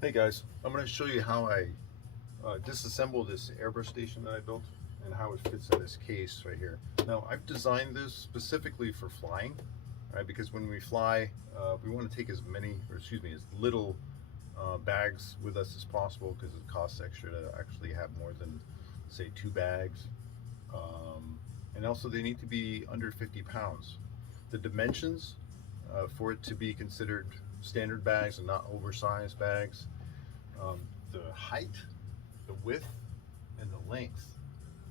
Hey guys, I'm going to show you how I disassemble this airbrush station that I built and how it fits in this case right here. Now I've designed this specifically for flying, right? Because when we fly, we want to take as little bags with us as possible, because it costs extra to actually have more than, say, 2 bags. And also they need to be under 50 pounds. The dimensions for it to be considered standard bags and not oversized bags, the height, the width, and the length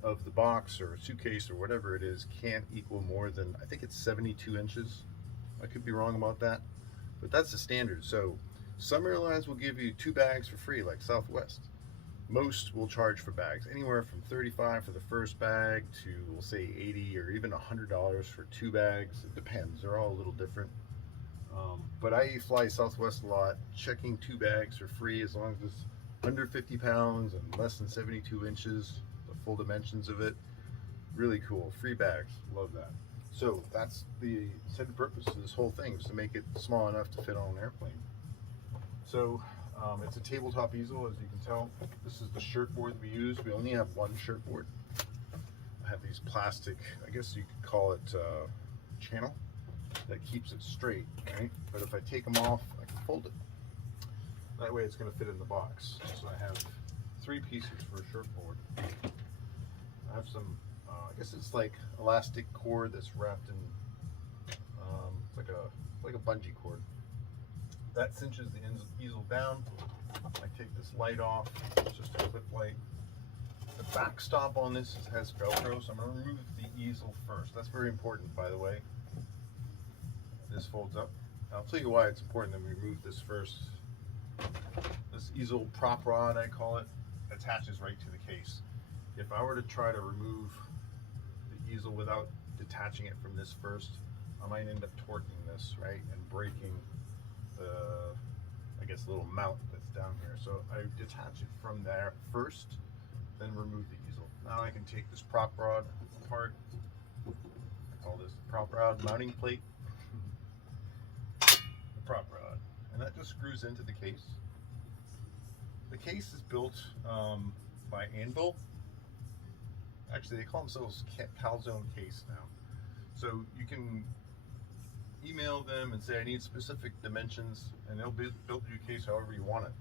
of the box or suitcase or whatever it is can't equal more than, I think it's 72 inches. I could be wrong about that, but that's the standard. So some airlines will give you 2 bags for free, like Southwest. Most will charge for bags anywhere from $35 for the first bag to, we'll say, $80 or even $100 for 2 bags. It depends. They're all a little different. But I fly Southwest a lot, checking 2 bags for free as long as it's under 50 pounds and less than 72 inches, the full dimensions of it. Really cool. Free bags. Love that. So that's the intended purpose of this whole thing, is to make it small enough to fit on an airplane. So it's a tabletop easel, as you can tell. This is the shirt board we use. We only have one shirt board. I have these plastic, I guess you could call it channel, that keeps it straight, right? But if I take them off, I can fold it. That way it's going to fit in the box. So I have 3 pieces for a shirt board. I have some, I guess it's like elastic cord that's wrapped in, it's like a bungee cord. That cinches the easel down. I take this light off, it's just a clip light. The backstop on this has Velcro, so I'm going to remove the easel first. That's very important, by the way. This folds up. I'll tell you why it's important that we remove this first. This easel prop rod, I call it, attaches right to the case. If I were to try to remove the easel without detaching it from this first, I might end up torquing this, right, and breaking the, I guess, little mount that's down here. So I detach it from there first, then remove the easel. Now I can take this prop rod apart. I call this the prop rod mounting plate. Prop rod, and that just screws into the case. The case is built by Anvil. Actually, they call themselves Calzone Case now. So you can email them and say, I need specific dimensions, and they'll build your case however you want it.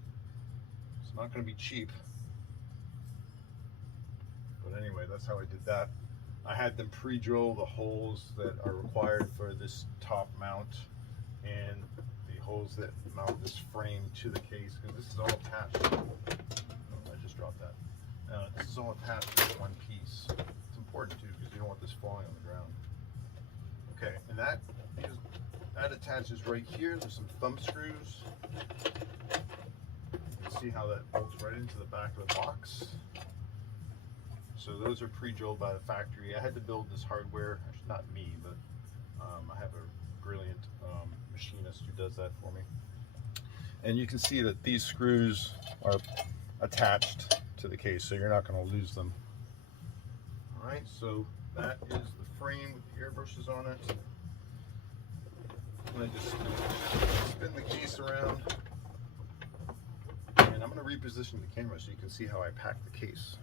It's not going to be cheap. But anyway, that's how I did that. I had them pre-drill the holes that are required for this top mount and the holes that mount this frame to the case, because this is all attached. Oh, I just dropped that. This is all attached to one piece. It's important too, because you don't want this falling on the ground. Okay, and that attaches right here. There's some thumb screws. You can see how that bolts right into the back of the box. So those are pre-drilled by the factory. I had to build this hardware. Actually, not me, but I have a brilliant machinist who does that for me. And you can see that these screws are attached to the case, so you're not going to lose them. All right, so that is the frame with the airbrushes on it. And I just spin the case around, and I'm going to reposition the camera so you can see how I pack the case.